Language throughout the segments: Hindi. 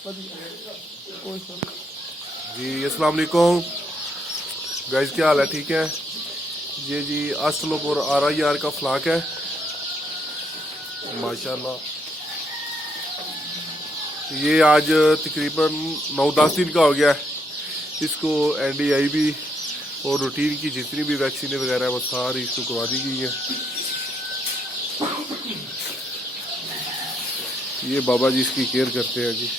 जी अस्सलाम वालेकुम गाइस, क्या हाल है? ठीक है। ये जी अस्लोपुर RIR का फ्लाक है माशाल्लाह। ये आज तकरीबन 9-10 दिन का हो गया है। इसको NDI भी और रूटीन की जितनी भी वैक्सीन वगैरह है वो सारी इसको करवा दी गई है। ये बाबा जी इसकी केयर करते हैं जी।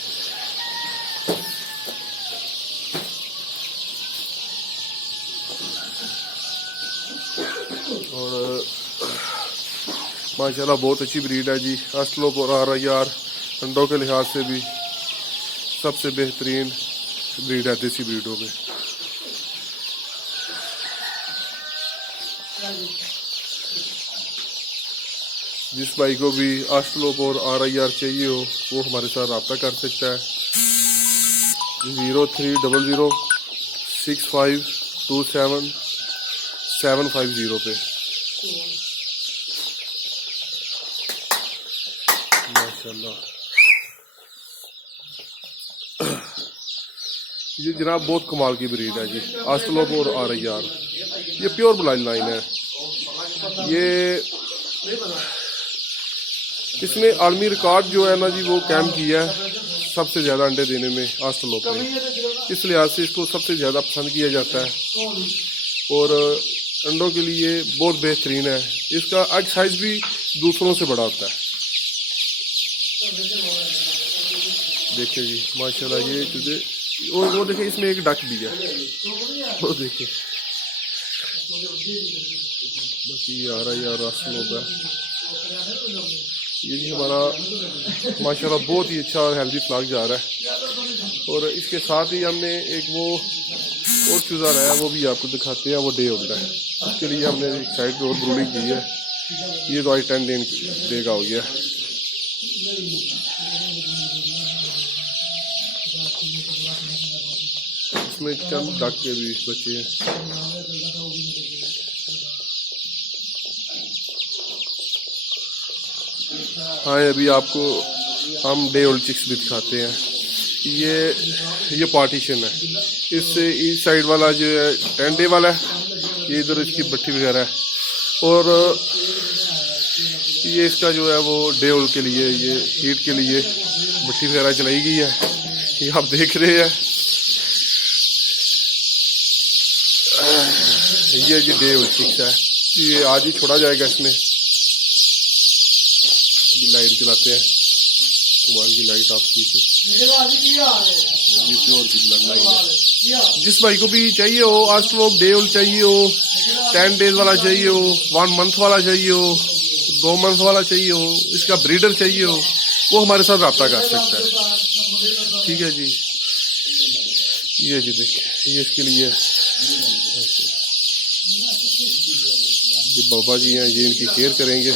और माशाल्लाह बहुत अच्छी ब्रीड है जी। अस्लोपुर RIR अंडों के लिहाज से भी सबसे बेहतरीन ब्रीड है देसी ब्रीडों में। जिस भाई को भी अस्लोपुर RIR चाहिए हो वो हमारे साथ रब्ता कर सकता है 03006527 पे। माशाल्लाह ये जनाब बहुत कमाल की ब्रीड है जी। अस्लोपुर RIR ये प्योर ब्लाड लाइन है। ये इसने आलमी रिकॉर्ड जो है ना जी वो कायम किया है सबसे ज़्यादा अंडे देने में अस्लोपुर में। इस लिहाज से इसको सबसे ज़्यादा पसंद किया जाता है और अंडों के लिए बहुत बेहतरीन है। इसका एग साइज भी दूसरों से बड़ा होता है। देखिए जी माशाल्लाह ये चूजे। और वो देखिए इसमें एक डक भी है, वो देखिए। बाकी RIR अस्लोपुर ये जी हमारा माशाल्लाह बहुत ही अच्छा और हेल्दी फ्लाक जा रहा है। और इसके साथ ही हमने एक वो और चूजा लाया, वो भी आपको दिखाते हैं। वो डे होता है, उसके लिए हमने एक साइड पे और ब्रूडिंग की है। ये तो आज 10 दिन देगा हो गया। इसमें चंद डक के भी बच्चे हैं। हाँ अभी आपको हम डे ओल्ड चिक्स भी दिखाते हैं। ये पार्टीशन है। इससे इस साइड वाला जो है 10 डे वाला है, ये इधर इसकी भट्टी वगैरह है। और ये इसका जो है वो डे ओल्ड के लिए, ये हीट के लिए भट्टी वगैरह चलाई गई है। ये आप देख रहे हैं, ये जी डे ओल्ड चिक्स है। ये आज ही छोड़ा जाएगा। इसमें लाइट जलाते हैं, मोबाइल की लाइट ऑफ की थी। ये प्योर की ब्लड लाइन है। जिस भाई को भी चाहिए हो अस्लोपुर डे ओल्ड चाहिए हो, 10 डेज वाला चाहिए हो, 1 मंथ वाला चाहिए हो, 2 मंथ वाला चाहिए हो, इसका ब्रीडर चाहिए हो, वो हमारे साथ रब्ता कर सकता है। ठीक है जी। ये जी देखिए ये इसके लिए ये बाबा जी हैं, ये इनकी केयर करेंगे।